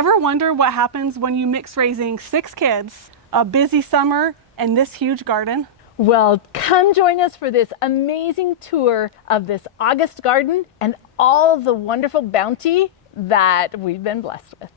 Ever wonder what happens when you mix raising 6 kids, a busy summer, and this huge garden? Well, come join us for this amazing tour of this August garden and all the wonderful bounty that we've been blessed with.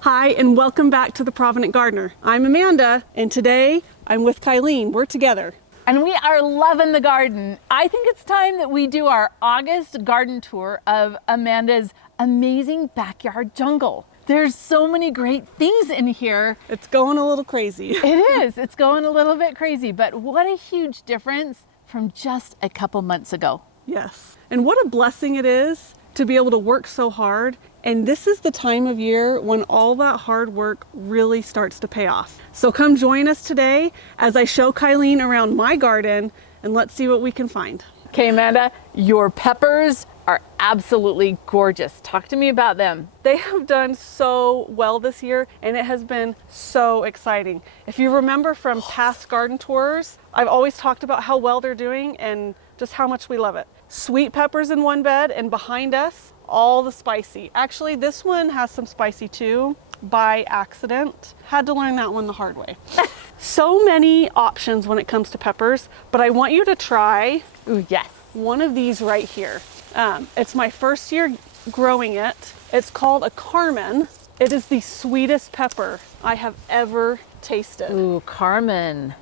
Hi, and welcome back to the Provident Gardener. I'm Amanda, and today I'm with Kylene. We're together. And we are loving the garden. I think it's time that we do our August garden tour of Amanda's amazing backyard jungle. There's so many great things in here. It's going a little crazy. It is. It's going a little bit crazy, but what a huge difference from just a couple months ago. Yes. And what a blessing it is to be able to work so hard. And this is the time of year when all that hard work really starts to pay off. So come join us today as I show Kylene around my garden, and let's see what we can find. Okay, Amanda, your peppers are absolutely gorgeous. Talk to me about them. They have done so well this year, and it has been so exciting. If you remember from past garden tours, I've always talked about how well they're doing and just how much we love it. Sweet peppers in one bed, and behind us, all the spicy. Actually, this one has some spicy too, by accident. Had to learn that one the hard way. So many options when it comes to peppers, but I want you to try one of these right here. It's my first year growing it. It's called a Carmen. It is the sweetest pepper I have ever tasted. Ooh, Carmen.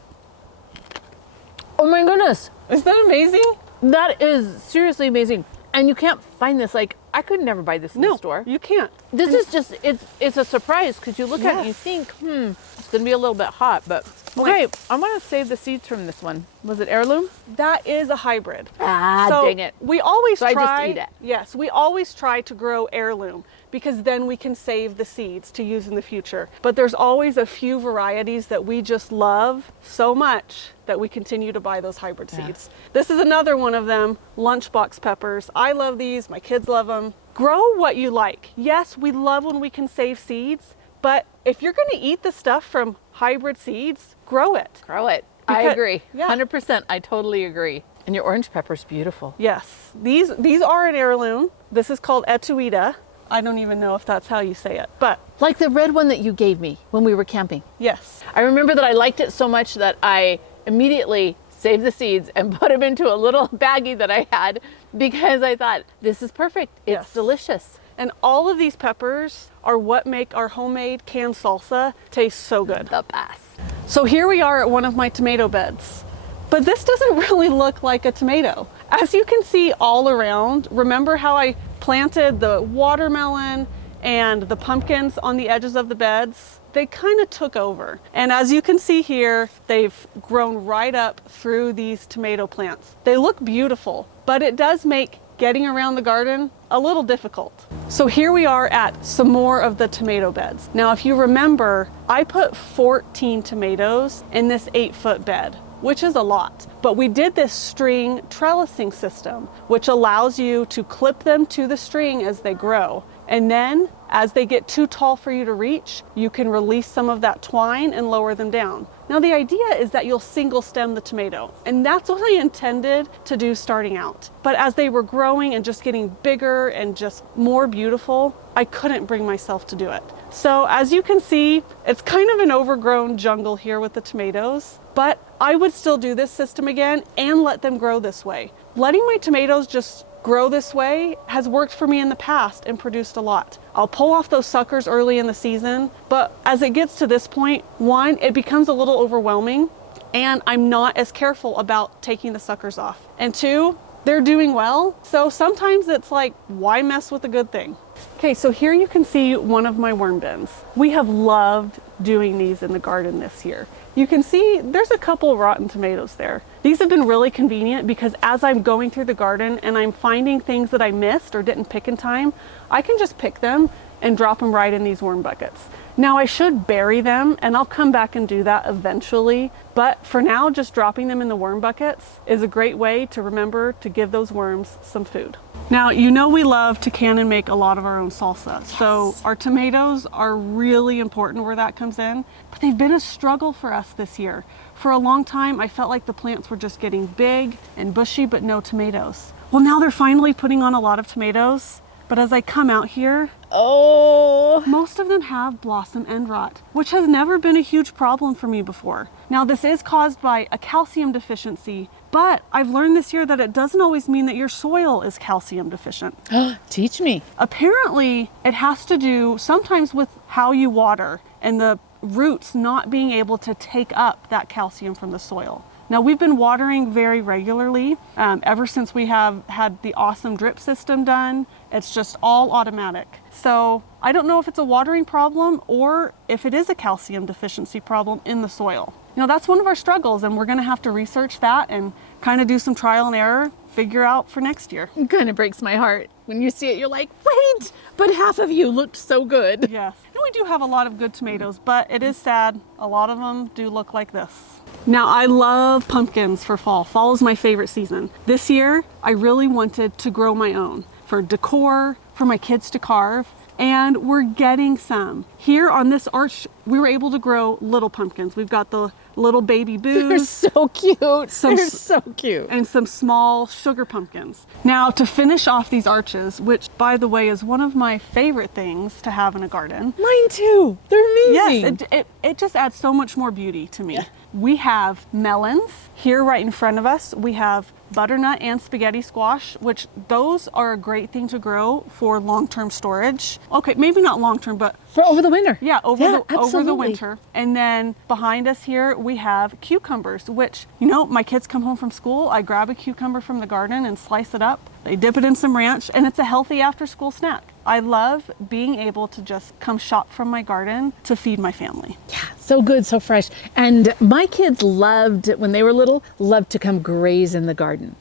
Oh my goodness. Isn't that amazing? That is seriously amazing. And you can't find this, like, I could never buy this in the store. You can't. This is just, it's a surprise because you look at it and you think, it's gonna be a little bit hot, but okay, I want to save the seeds from this one. Was it heirloom? That is a hybrid. So dang it. We always try. I just eat it. Yes, we always try to grow heirloom because then we can save the seeds to use in the future. But there's always a few varieties that we just love so much that we continue to buy those hybrid seeds. This is another one of them, lunchbox peppers. I love these, my kids love them. Grow what you like. Yes, we love when we can save seeds, but if you're gonna eat the stuff from hybrid seeds, grow it. Grow it. I agree. 100%. I totally agree. And your orange pepper's beautiful. Yes. These are an heirloom. This is called Etuida. I don't even know if that's how you say it, but. Like the red one that you gave me when we were camping. Yes. I remember that I liked it so much that I immediately saved the seeds and put them into a little baggie that I had because I thought, this is perfect. It's delicious. And all of these peppers are what make our homemade canned salsa taste so good. The best. So here we are at one of my tomato beds, but this doesn't really look like a tomato. As you can see all around, remember how I planted the watermelon and the pumpkins on the edges of the beds? They kind of took over. And as you can see here, they've grown right up through these tomato plants. They look beautiful, but it does make getting around the garden a little difficult. So here we are at some more of the tomato beds. Now, if you remember, I put 14 tomatoes in this 8-foot bed, which is a lot. But we did this string trellising system, which allows you to clip them to the string as they grow. And then as they get too tall for you to reach, you can release some of that twine and lower them down. Now the idea is that you'll single stem the tomato, and that's what I intended to do starting out. But as they were growing and just getting bigger and just more beautiful, I couldn't bring myself to do it. So as you can see, it's kind of an overgrown jungle here with the tomatoes, but I would still do this system again and let them grow this way. Letting my tomatoes just grow this way has worked for me in the past and produced a lot. I'll pull off those suckers early in the season, but as it gets to this point, one, it becomes a little overwhelming and I'm not as careful about taking the suckers off. And two, they're doing well. So sometimes it's like, why mess with a good thing? Okay, so here you can see one of my worm bins. We have loved doing these in the garden this year. You can see there's a couple rotten tomatoes there. These have been really convenient because as I'm going through the garden and I'm finding things that I missed or didn't pick in time, I can just pick them and drop them right in these worm buckets. Now I should bury them and I'll come back and do that eventually, but for now just dropping them in the worm buckets is a great way to remember to give those worms some food. Now, you know we love to can and make a lot of our own salsa. Yes. So our tomatoes are really important where that comes in, but they've been a struggle for us this year. For a long time, I felt like the plants were just getting big and bushy, but no tomatoes. Well, now they're finally putting on a lot of tomatoes, but as I come out here, Oh, most of them have blossom end rot, which has never been a huge problem for me before. Now, this is caused by a calcium deficiency, but I've learned this year that it doesn't always mean that your soil is calcium deficient. teach me. Apparently, it has to do sometimes with how you water and the roots not being able to take up that calcium from the soil. Now, we've been watering very regularly ever since we have had the awesome drip system done. It's just all automatic. So I don't know if it's a watering problem or if it is a calcium deficiency problem in the soil. You know, that's one of our struggles, and we're going to have to research that and kind of do some trial and error, figure out for next year. It kind of breaks my heart. When you see it, you're like, wait, but half of you looked so good. Yes. And we do have a lot of good tomatoes, but it is sad. A lot of them do look like this. Now, I love pumpkins for fall. Fall is my favorite season. This year, I really wanted to grow my own for decor, for my kids to carve, and we're getting some. Here on this arch, we were able to grow little pumpkins. We've got the little baby They're boos. so cute. They're so cute. And some small sugar pumpkins. Now, to finish off these arches, which by the way is one of my favorite things to have in a garden. Mine too. They're amazing. Yes, it just adds so much more beauty to me. Yeah. We have melons here right in front of us. We have butternut and spaghetti squash, which those are a great thing to grow for long-term storage. Okay, maybe not long-term, but For over the winter. yeah, over the absolutely. winter. And then behind us here, we have cucumbers, which, you know, my kids come home from school, I grab a cucumber from the garden and slice it up. They dip it in some ranch, and it's a healthy after-school snack. I love being able to just come shop from my garden to feed my family. Yeah, so good, so fresh. And my kids loved, when they were little, loved to come graze in the garden.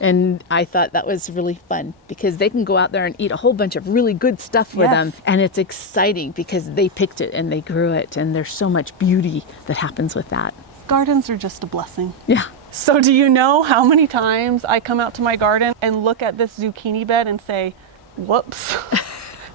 And I thought that was really fun because they can go out there and eat a whole bunch of really good stuff for them. And it's exciting because they picked it and they grew it, and there's so much beauty that happens with that. Gardens are just a blessing. Yeah. So do you know how many times I come out to my garden and look at this zucchini bed and say, whoops.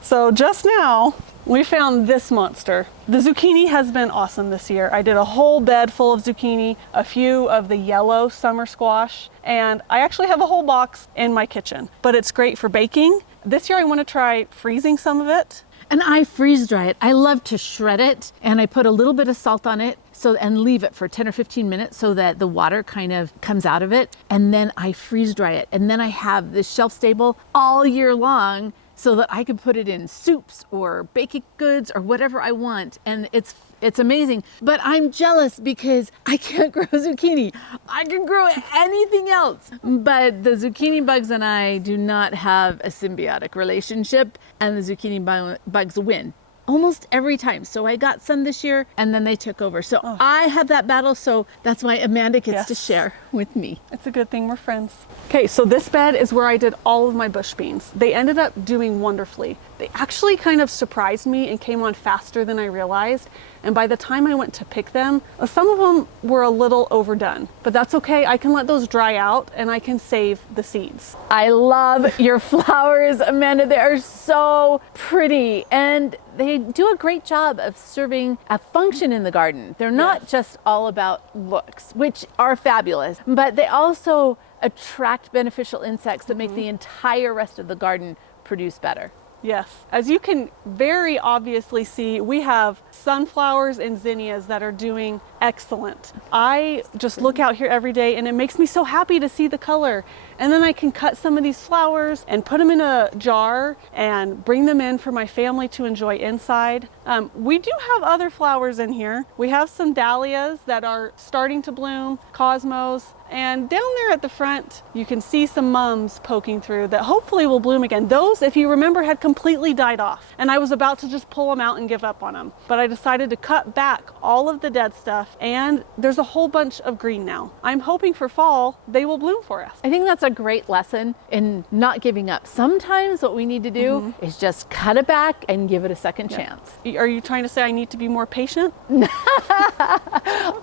So just now, we found this monster. The zucchini has been awesome this year. I did a whole bed full of zucchini, a few of the yellow summer squash, and I actually have a whole box in my kitchen. But it's great for baking. This year I want to try freezing some of it. And I freeze dry it. I love to shred it, and I put a little bit of salt on it and leave it for 10 or 15 minutes so that the water kind of comes out of it. And then I freeze dry it. And then I have this shelf stable all year long so that I can put it in soups or baked goods or whatever I want. And it's amazing. But I'm jealous because I can't grow zucchini. I can grow anything else. But the zucchini bugs and I do not have a symbiotic relationship, and the zucchini bugs win almost every time. So I got some this year, and then they took over. So I have that battle, so that's why Amanda gets to share with me. It's a good thing we're friends. Okay, so this bed is where I did all of my bush beans. They ended up doing wonderfully. They actually kind of surprised me and came on faster than I realized. And by the time I went to pick them, some of them were a little overdone, but that's okay. I can let those dry out and I can save the seeds. I love your flowers, Amanda. They are so pretty, and they do a great job of serving a function in the garden. They're not just all about looks, which are fabulous, but they also attract beneficial insects that make the entire rest of the garden produce better. Yes, as you can very obviously see, we have sunflowers and zinnias that are doing excellent. I just look out here every day and it makes me so happy to see the color. And then I can cut some of these flowers and put them in a jar and bring them in for my family to enjoy inside. We do have other flowers in here. We have some dahlias that are starting to bloom, cosmos, and down there at the front, you can see some mums poking through that hopefully will bloom again. Those, if you remember, had completely died off, and I was about to just pull them out and give up on them. But I decided to cut back all of the dead stuff, and there's a whole bunch of green now. I'm hoping for fall, they will bloom for us. I think that's a great lesson in not giving up. Sometimes what we need to do is just cut it back and give it a second chance. Are you trying to say I need to be more patient?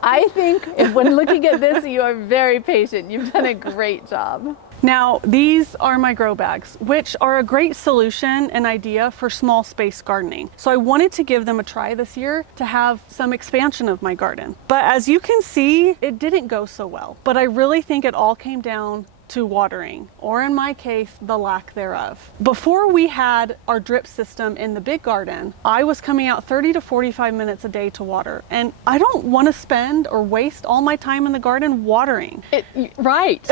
I think when looking at this, you are very patient. You've done a great job. Now, these are my grow bags, which are a great solution and idea for small space gardening. So I wanted to give them a try this year to have some expansion of my garden. But as you can see, it didn't go so well. But I really think it all came down to watering, or in my case, the lack thereof. Before we had our drip system in the big garden, I was coming out 30 to 45 minutes a day to water. And I don't want to spend or waste all my time in the garden watering. Right.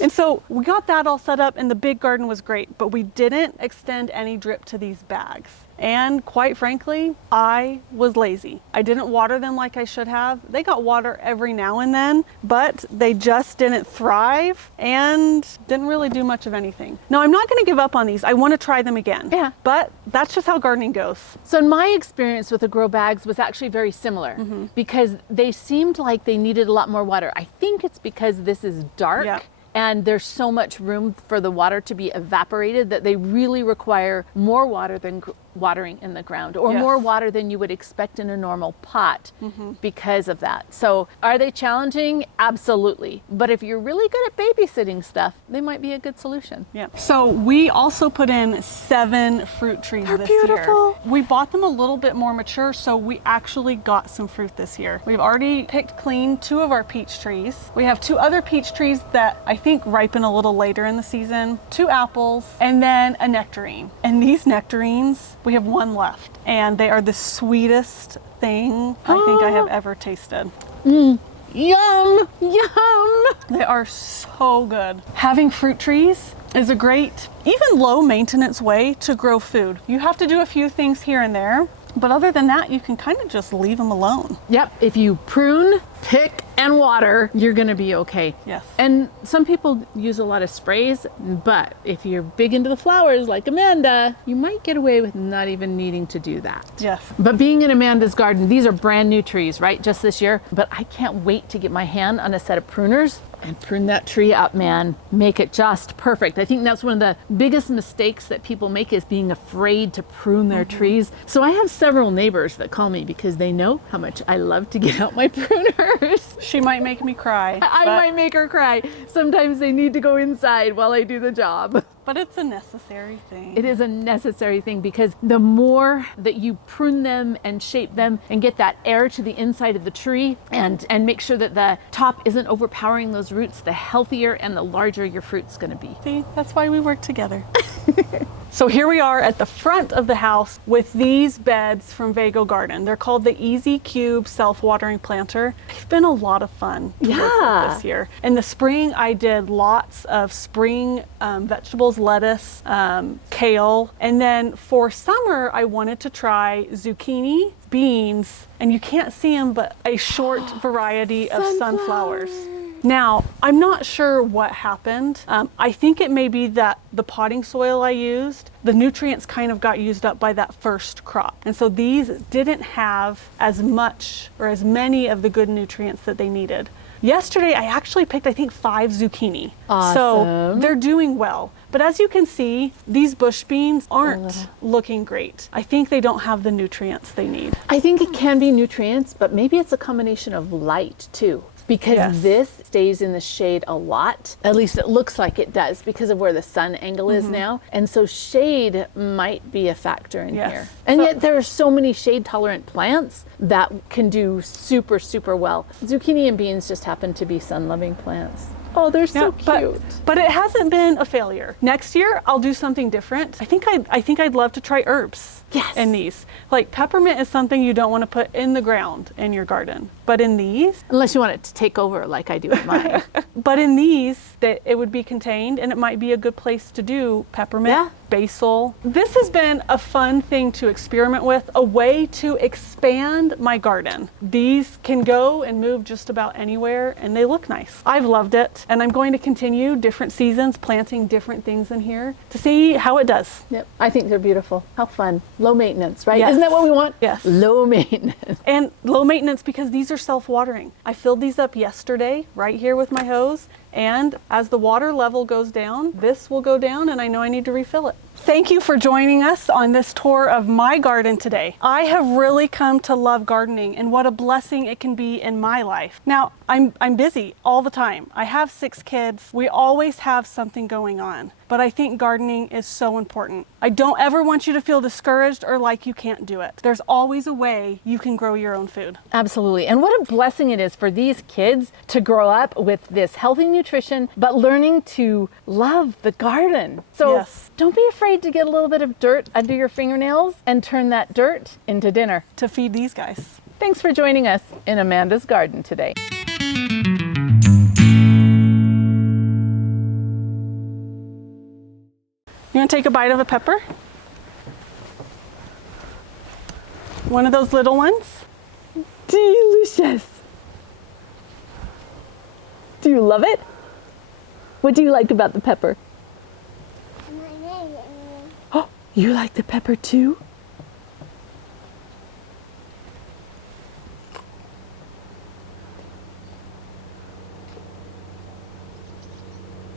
And so we got that all set up and the big garden was great, but we didn't extend any drip to these bags. And quite frankly, I was lazy. I didn't water them like I should have. They got water every now and then, but they just didn't thrive and didn't really do much of anything. No, I'm not going to give up on these. I want to try them again. Yeah. But that's just how gardening goes. So my experience with the grow bags was actually very similar because they seemed like they needed a lot more water. I think it's because this is dark. Yeah. And there's so much room for the water to be evaporated that they really require more water than watering in the ground, or more water than you would expect in a normal pot because of that. So are they challenging? Absolutely. But if you're really good at babysitting stuff, they might be a good solution. Yeah. So we also put in 7 fruit trees this year. We bought them a little bit more mature, so we actually got some fruit this year. We've already picked clean 2 of our peach trees. We have 2 other peach trees that I think ripen a little later in the season, 2 apples, and then a nectarine. And these nectarines, we have 1 left, and they are the sweetest thing I think I have ever tasted. Yum, yum. They are so good. Having fruit trees is a great, even low maintenance way to grow food. You have to do a few things here and there, but other than that, you can kind of just leave them alone. Yep, if you prune, pick, and water, you're gonna be okay. Yes. And some people use a lot of sprays, but if you're big into the flowers like Amanda, you might get away with not even needing to do that. Yes. But being in Amanda's garden, these are brand new trees, right? Just this year. But I can't wait to get my hand on a set of pruners and prune that tree up, man. Make it just perfect. I think that's one of the biggest mistakes that people make, is being afraid to prune their trees. So I have several neighbors that call me because they know how much I love to get out my pruners. She might make me cry. I might make her cry. Sometimes they need to go inside while I do the job. But it's a necessary thing. It is a necessary thing, because the more that you prune them and shape them and get that air to the inside of the tree and make sure that the top isn't overpowering those roots, the healthier and the larger your fruit's gonna be. See, that's why we work together. So here we are at the front of the house with these beds from Vego Garden. They're called the Easy Cube Self-Watering Planter. They've been a lot of fun to work with this year. In the spring, I did lots of spring vegetables, lettuce, kale. And then for summer, I wanted to try zucchini, beans, and you can't see them, but a short variety of sunflowers. Now, I'm not sure what happened. I think it may be that the potting soil I used, the nutrients kind of got used up by that first crop. And so these didn't have as much or as many of the good nutrients that they needed. Yesterday, I actually picked, I think, 5 zucchini. Awesome. So they're doing well. But as you can see, these bush beans aren't looking great. I think they don't have the nutrients they need. I think it can be nutrients, but maybe it's a combination of light too. Because this stays in the shade a lot. At least it looks like it does because of where the sun angle is now. And so shade might be a factor in here. And yet there are so many shade tolerant plants that can do super, super well. Zucchini and beans just happen to be sun loving plants. Oh, they're so cute. But it hasn't been a failure. Next year, I'll do something different. I think I'd love to try herbs in these. Like peppermint is something you don't want to put in the ground in your garden. But in these, unless you want it to take over like I do with mine. But in these, that it would be contained, and it might be a good place to do peppermint, basil. This has been a fun thing to experiment with, a way to expand my garden. These can go and move just about anywhere, and they look nice. I've loved it, and I'm going to continue different seasons planting different things in here to see how it does. Yep, I think they're beautiful. How fun. Low maintenance, right? Yes. Isn't that what we want? Yes. Low maintenance. And low maintenance because these are self-watering. I filled these up yesterday right here with my hose, and as the water level goes down, this will go down and I know I need to refill it. Thank you for joining us on this tour of my garden today. I have really come to love gardening and what a blessing it can be in my life. Now, I'm busy all the time. I have 6 kids. We always have something going on, but I think gardening is so important. I don't ever want you to feel discouraged or like you can't do it. There's always a way you can grow your own food. Absolutely. And what a blessing it is for these kids to grow up with this healthy nutrition, but learning to love the garden. So Yes. don't be afraid to get a little bit of dirt under your fingernails and turn that dirt into dinner. To feed these guys. Thanks for joining us in Amanda's garden today. You want to take a bite of a pepper? One of those little ones? Delicious. Do you love it? What do you like about the pepper? Oh, you like the pepper too?